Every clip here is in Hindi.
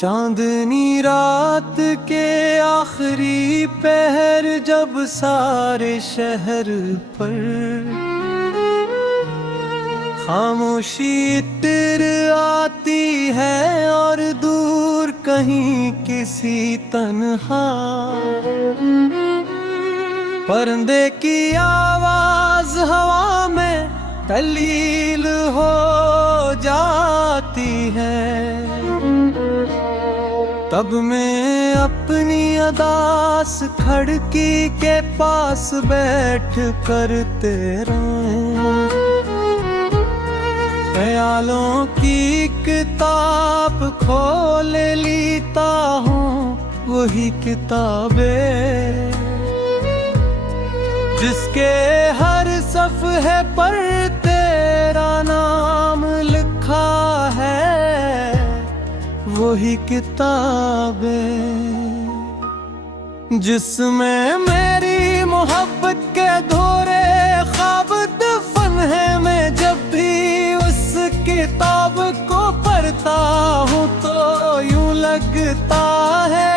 चांदनी रात के आखिरी पहर जब सारे शहर पर खामोशी इतर आती है और दूर कहीं किसी तन्हा परिंदे की आवाज हवा में तल्लील हो जाती है। तब मैं अपनी अदास खिड़की के पास बैठ कर तेरा ख्यालों की किताब खोल लेता हूँ, वही किताबें जिसके हर सफ़हे पर तेरा नाम लिखा है, वही किताबें जिसमें मेरी मोहब्बत के धोरे ख्वाब दफन है। मैं जब भी उस किताब को पढ़ता हूँ तो यूं लगता है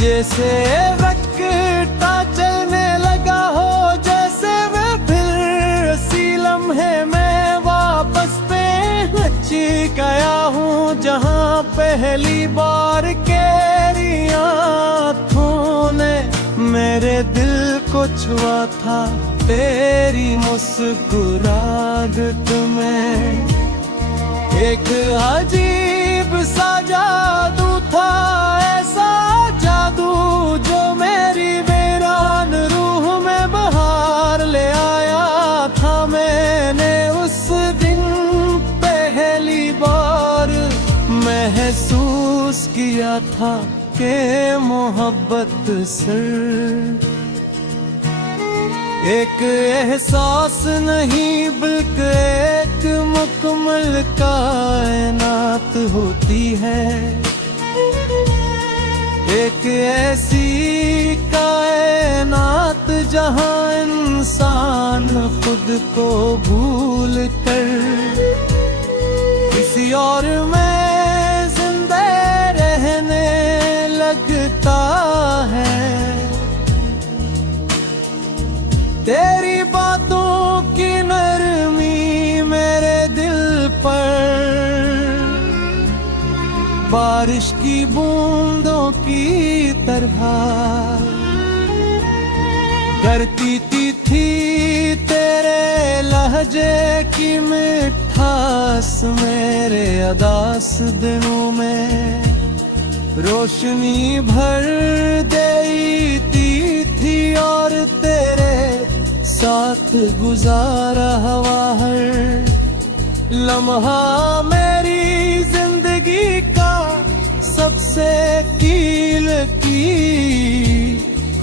जैसे वक्त चलने लगा हो, जैसे वे फिर इसी लम्हे में वापस पहुंच गया हूँ जहाँ पहली बार तेरी आँखों ने मेरे दिल को छुआ था। तेरी मुस्कुराहट में एक अजीब सा जादू था, ऐसा जादू जो मेरी वीरान रूह में बहार ले आया था। मैंने उस दिन पहली बार महसूस किया था कि मोहब्बत सिर्फ एक एहसास नहीं बल्कि एक मुकम्मल कायनात होती है। एक ऐसी कायनात जहां इंसान खुद को भूल कर किसी और में जिंदा रहने लगता है। तेरी बातों की नरमी मेरे दिल पर बारिश की बूंदों की तरह करती थी। तेरे लहजे की मिठास मेरे अदास दिनों में रोशनी भर देती थी और तेरे साथ गुजारा हुआ हर लम्हा मेरी जिंदगी का सबसे कीमती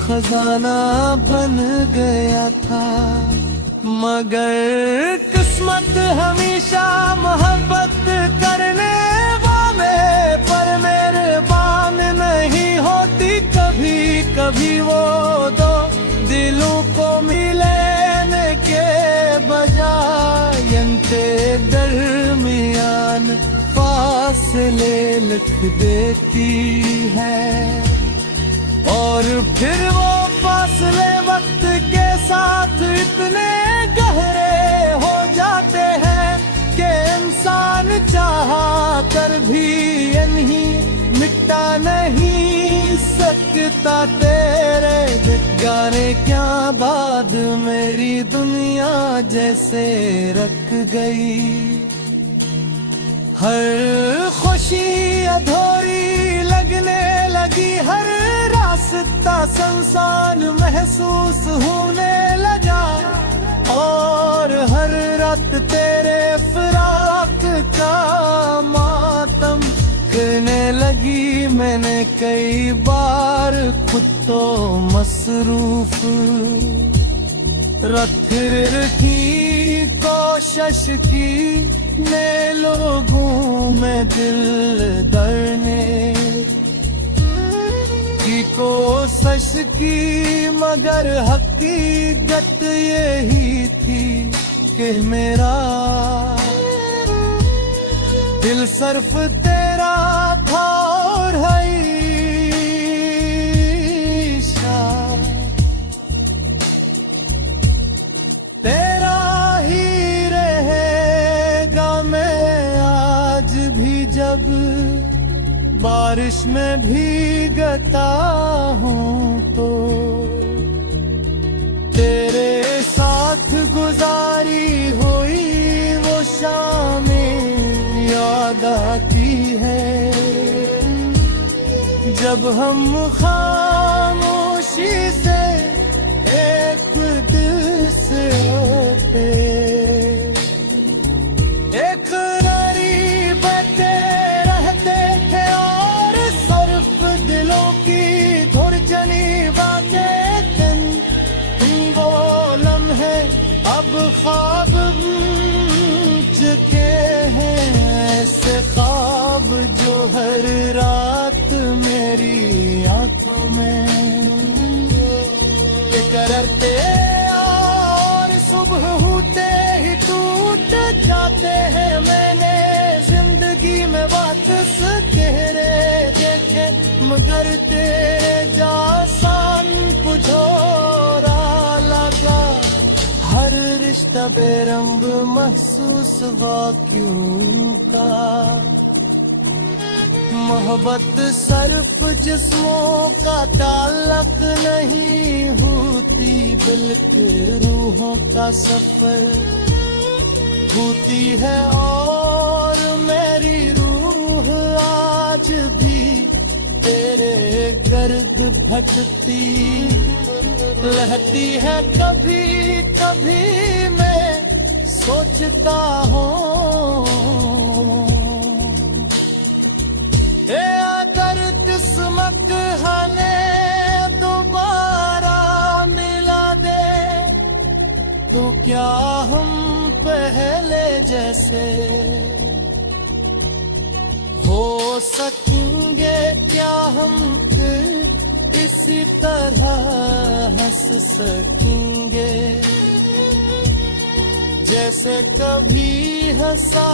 खजाना बन गया था। मगर किस्मत हमेशा मोहब्बत करने वाले पर मेहरबान नहीं होती। कभी कभी वो दो दिलों को मिलने के बजाय इनके दरमियान फासले लिख देती है और फिर वो फासले वक्त के साथ इतने गहरे हो जाते हैं कि इंसान चाहा कर भी इन्हीं मिटा नहीं सकता। तेरे गाने क्या बाद मेरी दुनिया जैसे रख गई। हर खुशी अधूरी लगने लगी, हर रास्ता संसान महसूस होने लगा और हर रात तेरे फिराक का मातम करने लगी। मैंने कई बार खुद तो मसरूफ रखी कोशिश की ने लोगों में दिल दरने की कोशिश की, मगर हकीकत यही थी कि मेरा दिल सर्फ तेरा था और हईशा तेरा ही रहेगा। मैं आज भी जब बारिश में भीगता हूँ तो तेरे साथ गुजारी हुई वो शामें याद आती है। जब हम खामोशी से एक दिल से होते, एक गरीबते रहते थे और सर्फ दिलों की धुरजनी बातें दिन वो लम्हे अब ख्वाब चुके हैं। ऐसे ख्वाब जो हर रात मेरी आंखों में करते और सुबह होते ही टूट जाते हैं। मैंने जिंदगी में बात चेहरे देखे मगर तेरे जासान पुझोरा लगा। हर रिश्ता बेरंग महसूस हुआ क्यों का। मोहब्बत सिर्फ जिस्मों का ताल्लुक नहीं होती बल्कि रूहों का सफर होती है। और मेरी रूह आज भी तेरे गर्द भटकती रहती है। कभी कभी मैं सोचता हूँ अगर किस्मत हमें दोबारा मिला दे तो क्या हम पहले जैसे हो सकेंगे। क्या हम फिर इसी तरह हंस सकेंगे जैसे कभी हंसा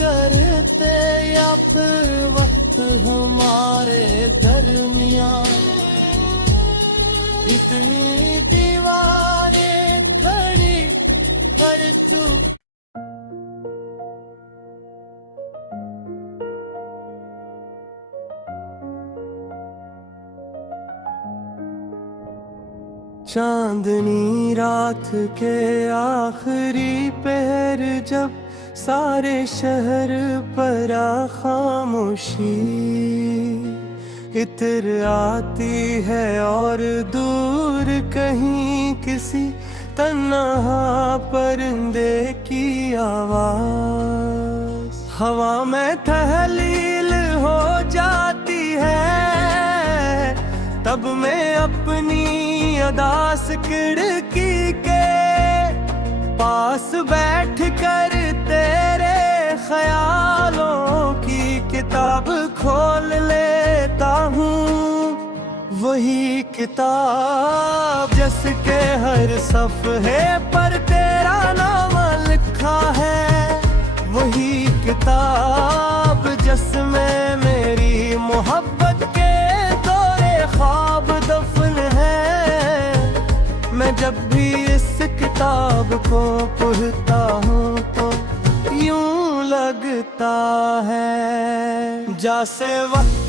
करते। या फिर वक्त हमारे दरमियां इतनी दीवारें खड़ी कर चुप। चांदनी रात के आखिरी पहर जब सारे शहर पर खामोशी इतर आती है और दूर कहीं किसी तन्हा परिंदे की आवाज हवा में तहलील हो जाती है। तब मैं अपनी अदास खिड़की के पास बैठ कर तेरे ख्यालों की किताब खोल लेता हूँ। वही किताब जिसके हर सफ़हे पर तेरा नाम लिखा है। वही किताब जिसमें मेरी मोहब्बत के दौरे ख्वाब दफन है। मैं जब भी इस किताब को पढ़ता हूँ तो यूं लगता है जैसे वक्त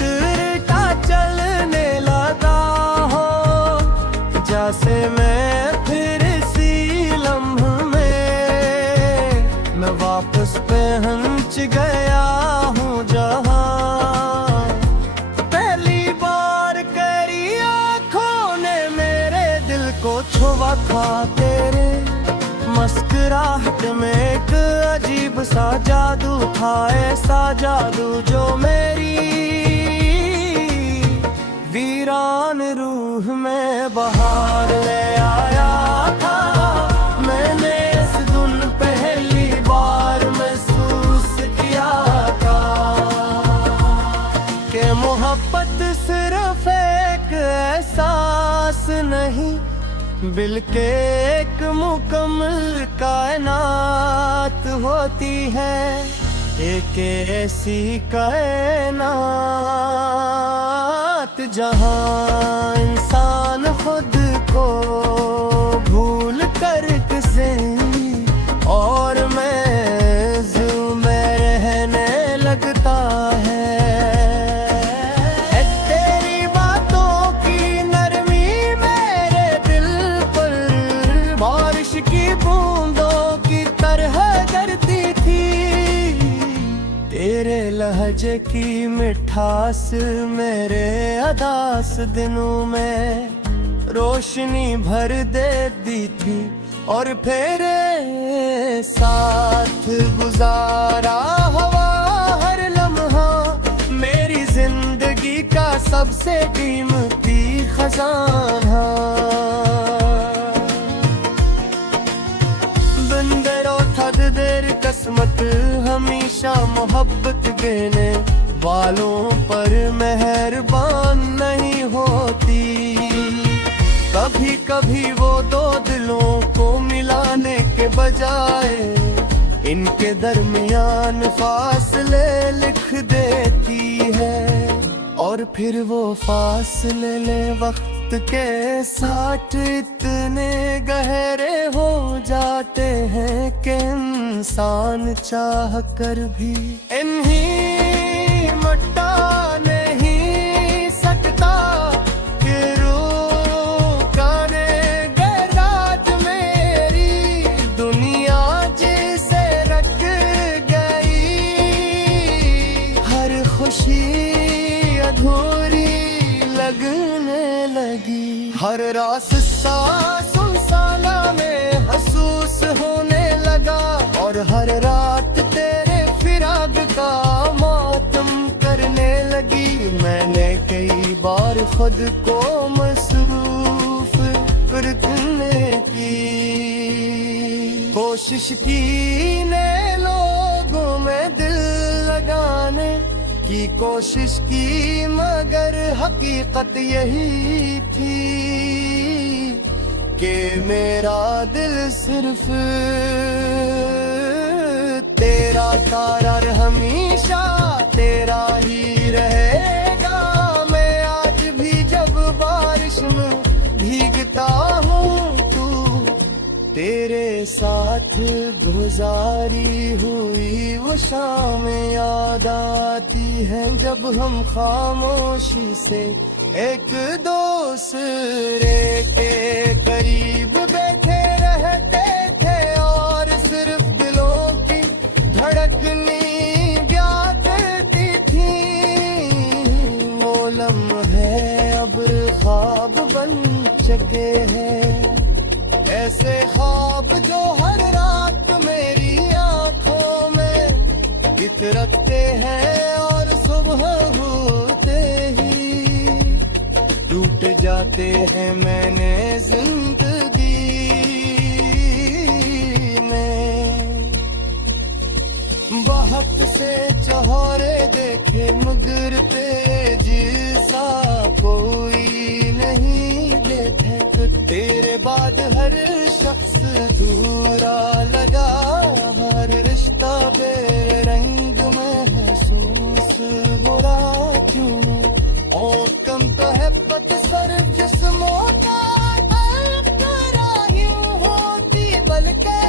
का चलने लगा हो। जैसे मैं फिर इसी लम्हे में मैं वापस पहुँच गया हूँ जहाँ पहली बार करी आँखों ने मेरे दिल को छुआ था। तेरे मुस्कुराहट में एक अजीब सा जादू था। ऐसा जादू जो मेरी वीरान रूह में बहार ले आया था। मैंने इस दिन पहली बार महसूस किया था कि मोहब्बत सिर्फ एक एहसास नहीं बल्कि एक मुकम्मल कायनात होती है। एक ऐसी कायनात जहां इंसान खुद को भूल कर किसे और महज़ूम में रहने लगता है। तेरी बातों की नरमी मेरे दिल पर बारिश की बूंदों की तरह गिरती थी। तेरे लहजे की मिठास मेरे अदास दिनों में रोशनी भर देती थी और फेरे साथ गुजारा हवा हर लम्हा मेरी जिंदगी का सबसे कीमती खजाना। बंदरो थद देर किस्मत हमेशा मोहब्बत देने वालों पर मेहरबान नहीं होती। कभी कभी वो दो दिलों को मिलाने के बजाय इनके दरमियान फासले लिख देती है और फिर वो फासले वक्त के साथ इतने गहरे हो जाते हैं कि इंसान चाह कर भी इन्हीं मिटा नहीं सकता। कि रुकाने गए रात मेरी दुनिया जिसे रख गई। हर खुशी अधूरी लगने लगी। हर रात सुनसाना में महसूस होने लगा और हर रात तेरे फिराक का मातम करने लगी। मैंने कई बार खुद को मसरूफ करने की कोशिश की ने लोगों में दिल लगाने की कोशिश की मगर हकीकत यही थी कि मेरा दिल सिर्फ तेरा तारा हमेशा तेरा ही रहेगा। मैं आज भी जब बारिश में भीगता हूँ तू तेरे साथ गुजारी हुई वो शाम याद आती है जब हम खामोशी से एक दूसरे के करीब बैठे रहते थे और सिर्फ दिलों की धड़कनी क्या करती थी। वो लम्हे अब ख्वाब बन चुके हैं ऐसे ख्वाब जो हर रात मेरी आंखों में इतरते हैं और सुबह होते ही टूट जाते हैं। मैंने जिंदगी में बहुत से चौहरे देखे मगर तेज सा कोई नहीं देखे। तेरे बाद हर शख्स अधूरा लगा। हर रिश्ता बेरंग महसूस हो रहा क्यों। और कम तो है बदसर जिस्मों का अल्कराही होती बल्कि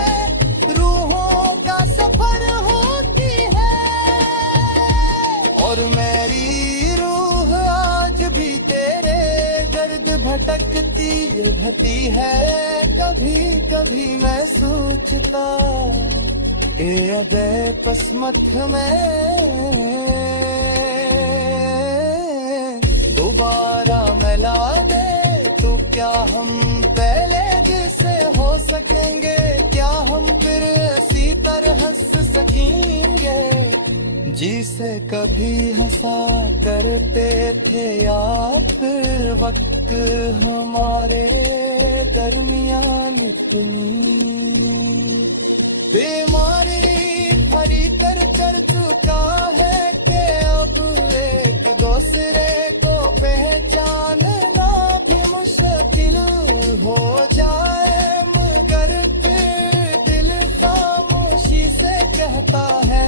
रूहों का सफर होती है। और मेरी रूह आज भी तेरे दर्द भटकती रहती है। कभी कभी मैं सोचता कि अदे पसमत में दोबारा मिला दे तो क्या हम पहले जैसे हो सकेंगे। क्या हम फिर इसी तरह हंस सकेंगे जिसे कभी हंसा करते थे। आप वक्त हमारे दरमियान इतनी बीमारी भरी कर चुका है कि अब एक दूसरे को पहचानना भी मुश्किल हो जाए। मगर फिर दिल खामोशी से कहता है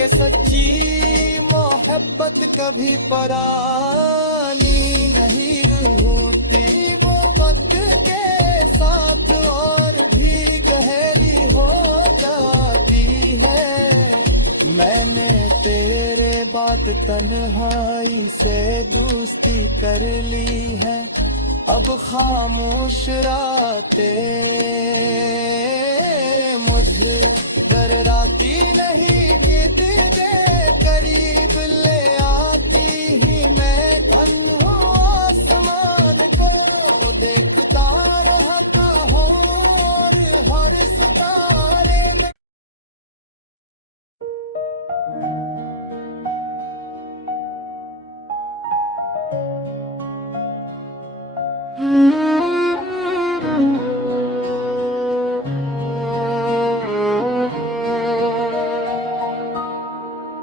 के सच्ची मोहब्बत कभी परानी नहीं होती, वो वक्त के साथ और भी गहरी हो जाती है। मैंने तेरे बाद तन्हाई से दोस्ती कर ली है, अब खामोश रातें मुझे डराती नहीं, गीत दे करीब ले आती ही मैं अन्हों आसमान को देखता रहता हूँ और हर सितारे में।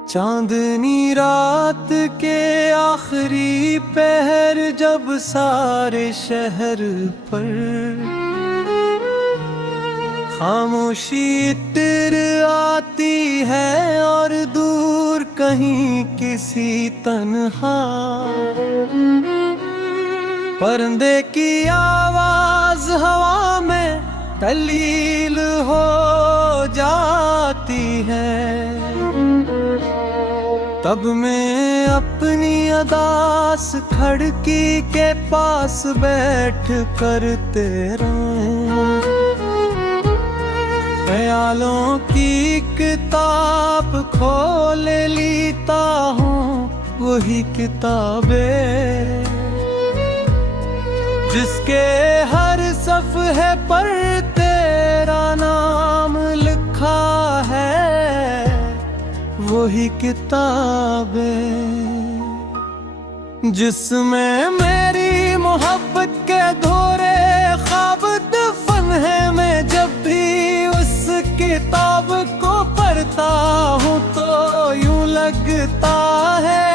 चांदनी रात के आखिरी पहर जब सारे शहर पर खामोशी इतर आती है और दूर कहीं किसी तन्हा परिंदे की आवाज हवा में तल्लील हो जाती है। तब मैं अपनी अदास खिड़की के पास बैठ कर तेरा ख्यालों की किताब खोल लेता हूँ, वही किताबें जिसके हर सफ़हे पर तेरा नाम लिखा है, वही किताबें जिसमें मेरी मोहब्बत के धोरे ख्वाब दफन है। मैं जब भी उस किताब को पढ़ता हूँ तो यूं लगता है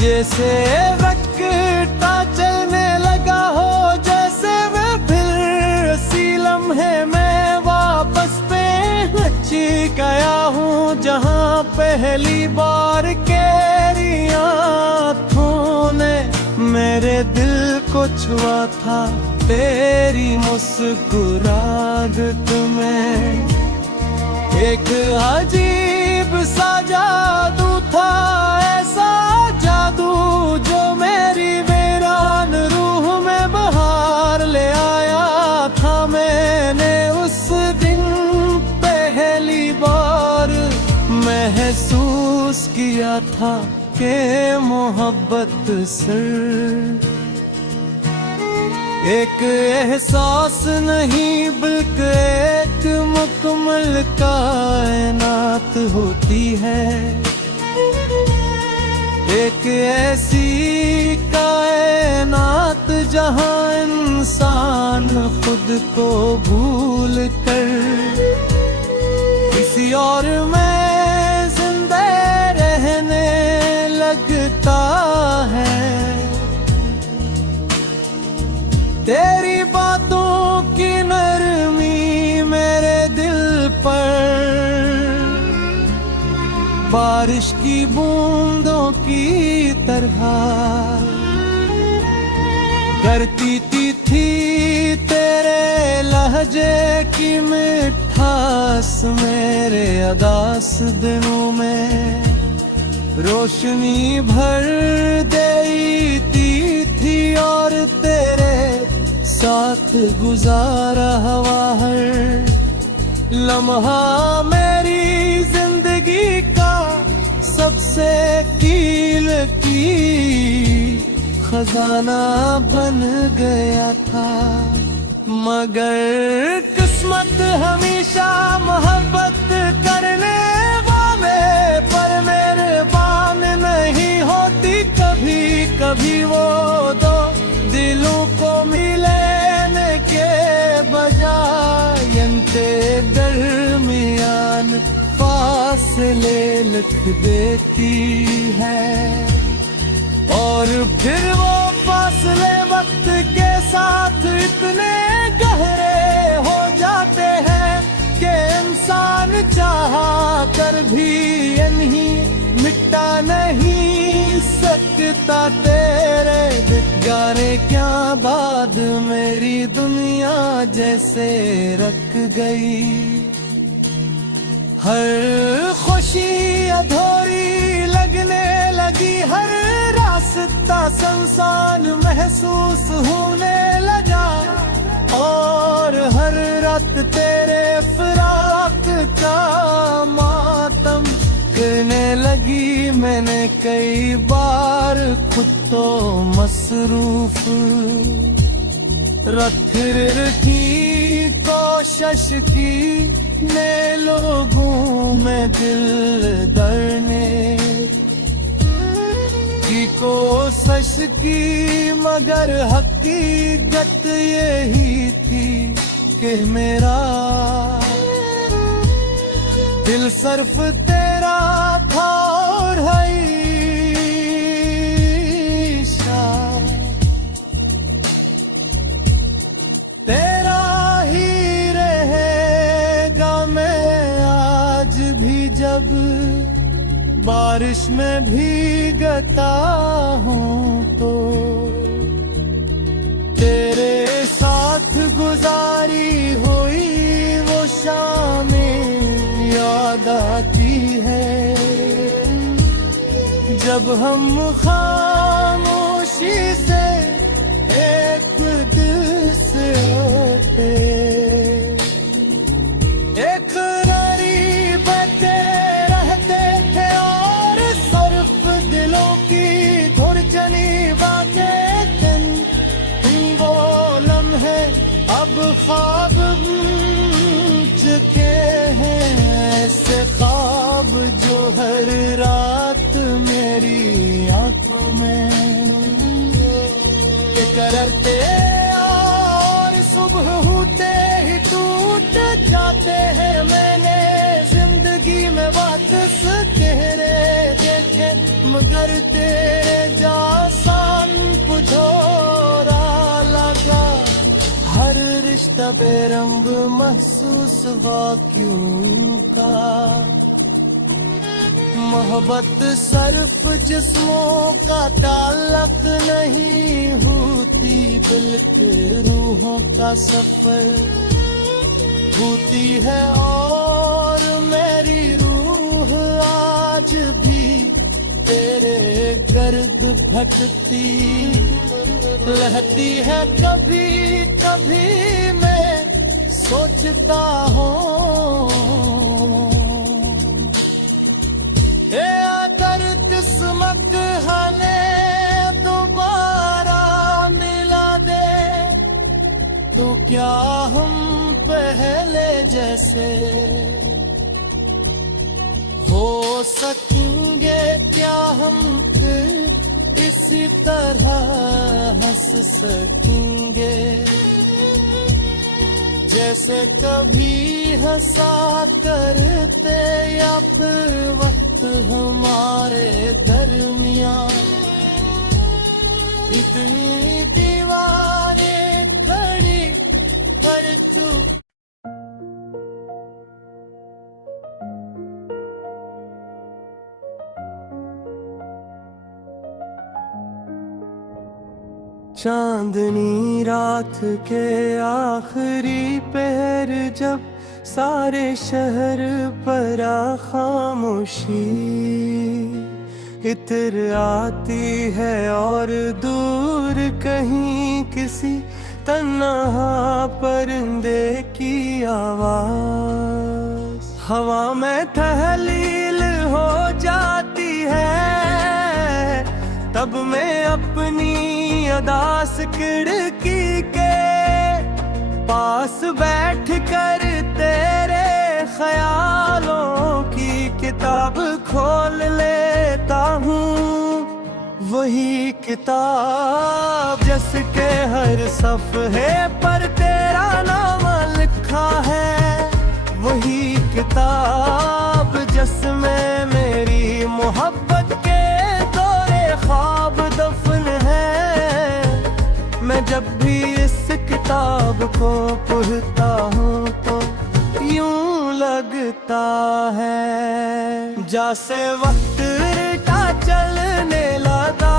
जैसे वक्ता चलने लगा हो, जैसे मैं फिर इसी लम्हे में वापस पहुँच गया हूँ जहाँ पहली बार तेरी आँखों ने मेरे दिल को छुआ था। तेरी मुस्कुराहट में एक अजीब सा जादू था, ऐसा जादू जो मेरी वीरान रूह में बहार ले आया था। मैंने उस दिन पहली बार महसूस किया था कि मोहब्बत सिर्फ एक एहसास नहीं बल्कि एक मुकम्मल कायनात होती है। एक ऐसी कायनात जहां इंसान खुद को भूल कर किसी और में जिंदा रहने लगता है। तेरी बातों की नरमी मेरे दिल पर बारिश की बूंदों की तरह करती थी। तेरे लहजे की मिठास मेरे अदास दिनों में रोशनी भर देती थी और तेरे साथ गुजारा हुआ हर लम्हा मेरी जिंदगी का सबसे कीमती खजाना बन गया था। मगर किस्मत हमेशा मोहब्बत करने वाले पर मेहरबान नहीं होती। कभी कभी वो दो दिलों को मिलने के बजाय इनके दरमियान फासले लिख देती है। और फिर वो फासले वक्त के साथ इतने गहरे हो जाते हैं कि इंसान चाहा कर भी ये नहीं मिटा नहीं सकता तेरे गाने क्या बाद मेरी दुनिया जैसे रख गई। हर खुशी अधूरी लगने लगी, हर रास्ता संसान महसूस होने लगा, और हर रात तेरे फिराक का मातम करने लगी। मैंने कई बार खुद तो मसरूफ रखी कोशिश की ने लोगों में दिल दरने की कोशिश की, मगर हकीकत यही थी कि मेरा दिल सिर्फ तेरा था और हमेशा तेरा ही रहेगा। मैं आज भी जब बारिश में भीगता हूँ तो तेरे साथ गुजारी हुई वो शामें याद आती है, जब हम खामोशी से एक दिल से होते, एक गरीब रहते थे और सिर्फ दिलों की धुरजनी बातें दिन वो लम्हे अब ख्वाब चुके हैं, ऐसे ख्वाब जो हर रात मेरी आंखों में करते और सुबह होते ही टूट जाते हैं। मैंने जिंदगी में वापस चेहरे देखे, मगर तेरे जैसान पुझोरा लगा। हर रिश्ता बेरंग महसूस हुआ क्यों का, मोहब्बत सिर्फ जिस्मों का ताल्लुक नहीं होती, बल्कि रूहों का सफर होती है। और मेरी रूह आज भी तेरे गर्द भटकती रहती है। कभी कभी मैं सोचता हूँ अगर किस्मत हमें दोबारा मिला दे तो क्या हम पहले जैसे हो सकेंगे, क्या हम फिर इसी तरह हंस सकेंगे जैसे कभी हंसा करते, या फिर वक्त हमारे दरमियान इतनी दीवारें खड़ी पर तू चांदनी रात के आखिरी पहर जब सारे शहर पर खामोशी इतर आती है, और दूर कहीं किसी तन्हा परिंदे की आवाज हवा में तहलील हो जाती है। तब मैं अपनी अदास खिड़की के पास बैठ कर तेरे ख्यालों की किताब खोल लेता हूँ। वही किताब जिसके हर सफ़े पर तेरा नाम लिखा है, वही किताब जिसमें मेरी मोहब्बत के दौरे ख्वाब दफन है। मैं जब भी इस किताब को पढ़ता हूँ तो यूं लगता है। जैसे वक्त रिटा चलने लगा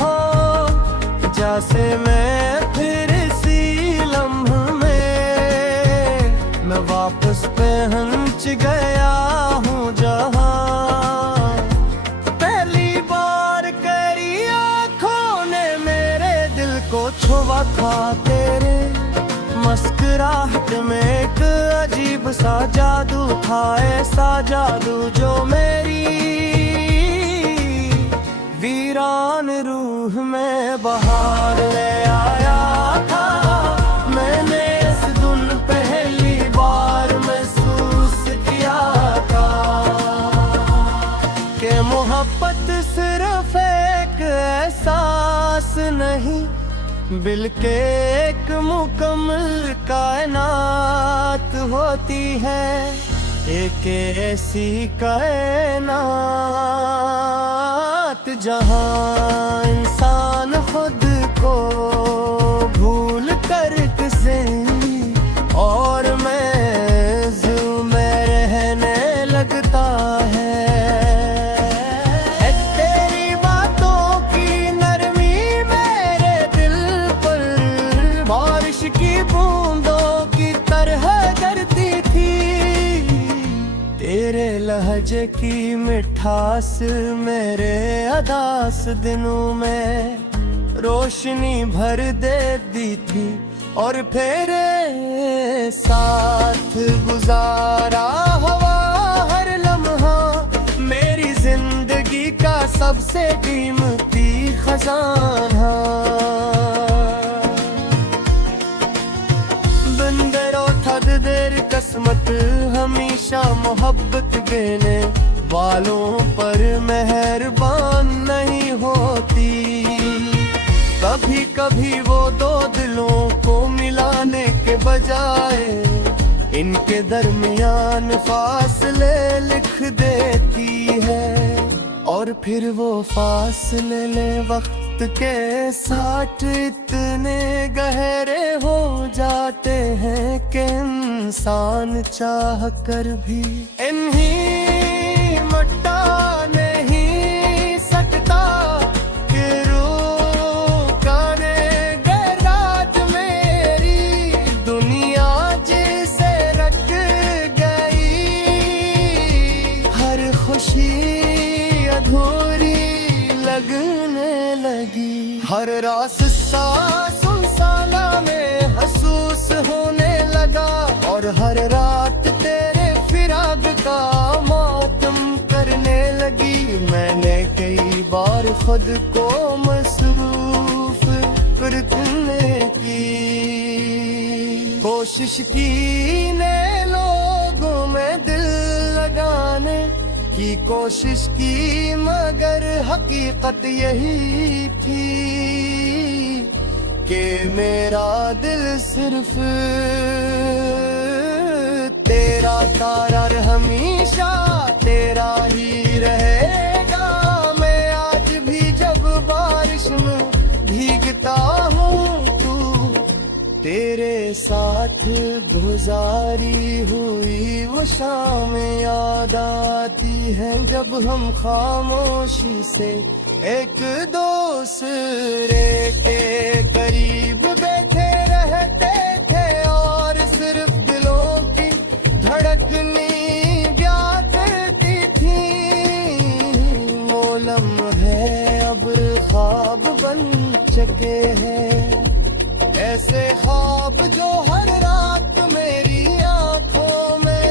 हो, जैसे मैं फिर इसी लम्हे में मैं वापस पहुंच गया हूँ जहाँ पहली बार करी आँखों ने मेरे दिल को छुआ था। तेरे मुस्कुराहट में एक अजीब सा जादू था, ऐसा जादू जो मेरी वीरान रूह में बहार ले आया था। मैंने इस दिन पहली बार महसूस किया था कि मोहब्बत सिर्फ एक एहसास नहीं, बल्कि एक मुकम्मल कायनात होती है। एक ऐसी कायनात जहां इंसान खुद को भूल कर किसी और महज़ूम में रहने लगता है। तेरी बातों की नरमी मेरे दिल पर बारिश की बूंदों की तरह गिरती थी। तेरे लहजे की मिठास मेरे अदास दिनों में रोशनी भर देती थी, और फिर साथ गुजारा हवा हर लम्हा मेरी जिंदगी का सबसे कीमती खजाना। बंदरो थद देर किस्मत हमेशा मोहब्बत देने वालों पर मेहरबान नहीं होती। कभी कभी वो दो दिलों को मिलाने के बजाय इनके दरमियान फासले लिख देती है, और फिर वो फासले ले वक्त के साथ इतने गहरे हो जाते हैं कि इंसान चाह कर भी इन्हीं मट्टा नहीं सकता। कि रुकाने गए रात मेरी दुनिया जिसे रट गई, हर खुशी अधूरी लगने लगी। हर रात सांस सुनसाना में महसूस होने लगा, और हर रात तेरे फिराक का मातम करने लगी। मैंने कई बार खुद को मसरूफ करने की कोशिश की ने लोगों में दिल लगाने की कोशिश की, मगर हकीकत यही थी कि मेरा दिल सिर्फ तेरा तारा हमेशा तेरा ही रहेगा। मैं आज भी जब बारिश में भीगता हूँ, तू तेरे साथ गुजारी हुई वो शाम याद आती है, जब हम खामोशी से एक दूसरे के करीब बैठे रहते थे, और सिर्फ दिलों की धड़कनी प्यार करती थी। वो लम्हे अब ख्वाब बन चुके हैं, ऐसे ख्वाब जो हर रात मेरी आंखों में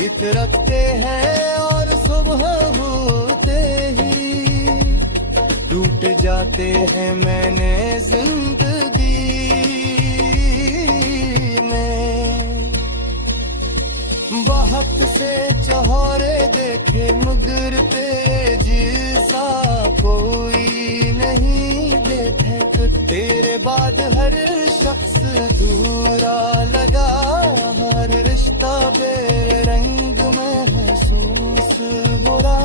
इतरते हैं, और सुबह होते ही टूट जाते हैं। मैंने जिंदगी में बहुत से चौहरे देखे, मगर तेरे जैसा कोई नहीं देखे। तेरे बाद हर शख्स दूरा लगा, हर रिश्ता बेरंग में महसूस बुरा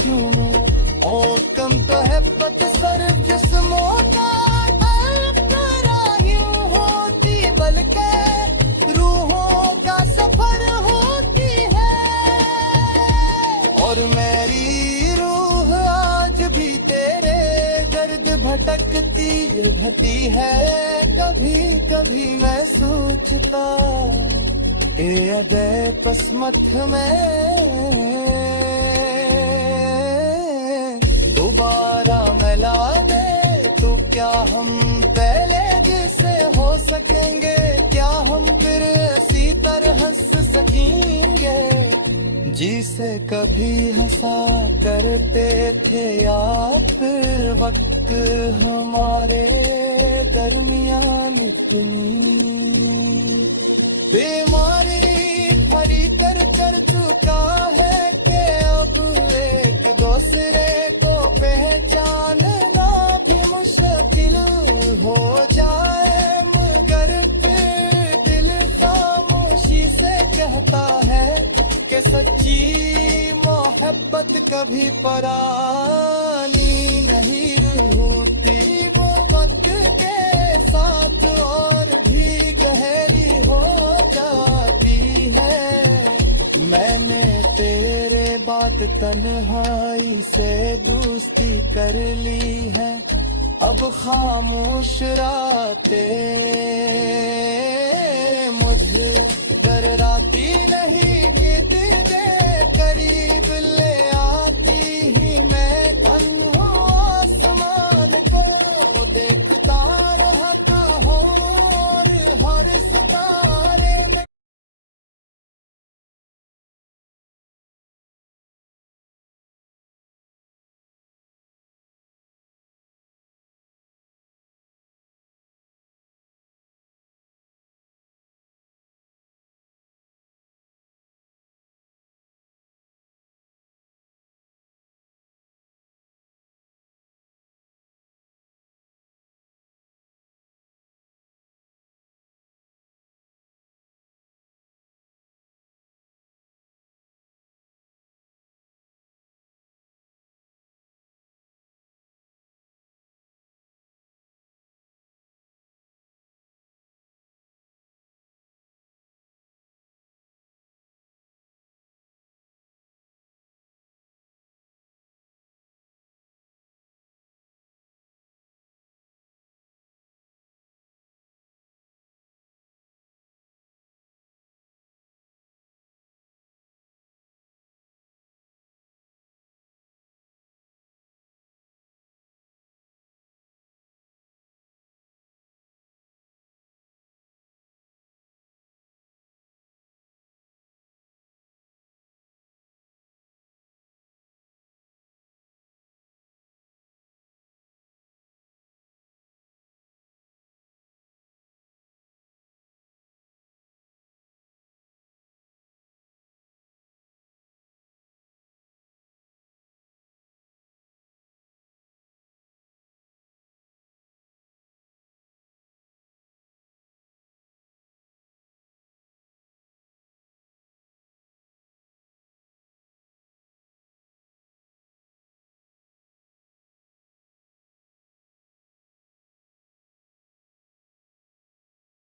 क्यों। और कम तो है पत सिर्फ जिस्मों का होती, बल्कि रूहों का सफर होती है। तक तीर घटी है। कभी कभी मैं सोचता ये अदय पसमत में दोबारा मिला दे तो क्या हम पहले जैसे हो सकेंगे? क्या हम फिर इसी तरह हंस सकेंगे जिसे कभी हंसा करते थे? या फिर वक्त हमारे दरमियान इतनी बीमारी भरी कर चुका है कि अब एक दूसरे को पहचानना भी मुश्किल हो जाए। मगर फिर दिल खामोशी से कहता है कि सच्ची मोहब्बत कभी परानी नहीं होती। वो वक्त के साथ और भी गहरी हो जाती है। मैंने तेरे बाद तन्हाई से दोस्ती कर ली है। अब खामोश रातें मुझे डराती नहीं।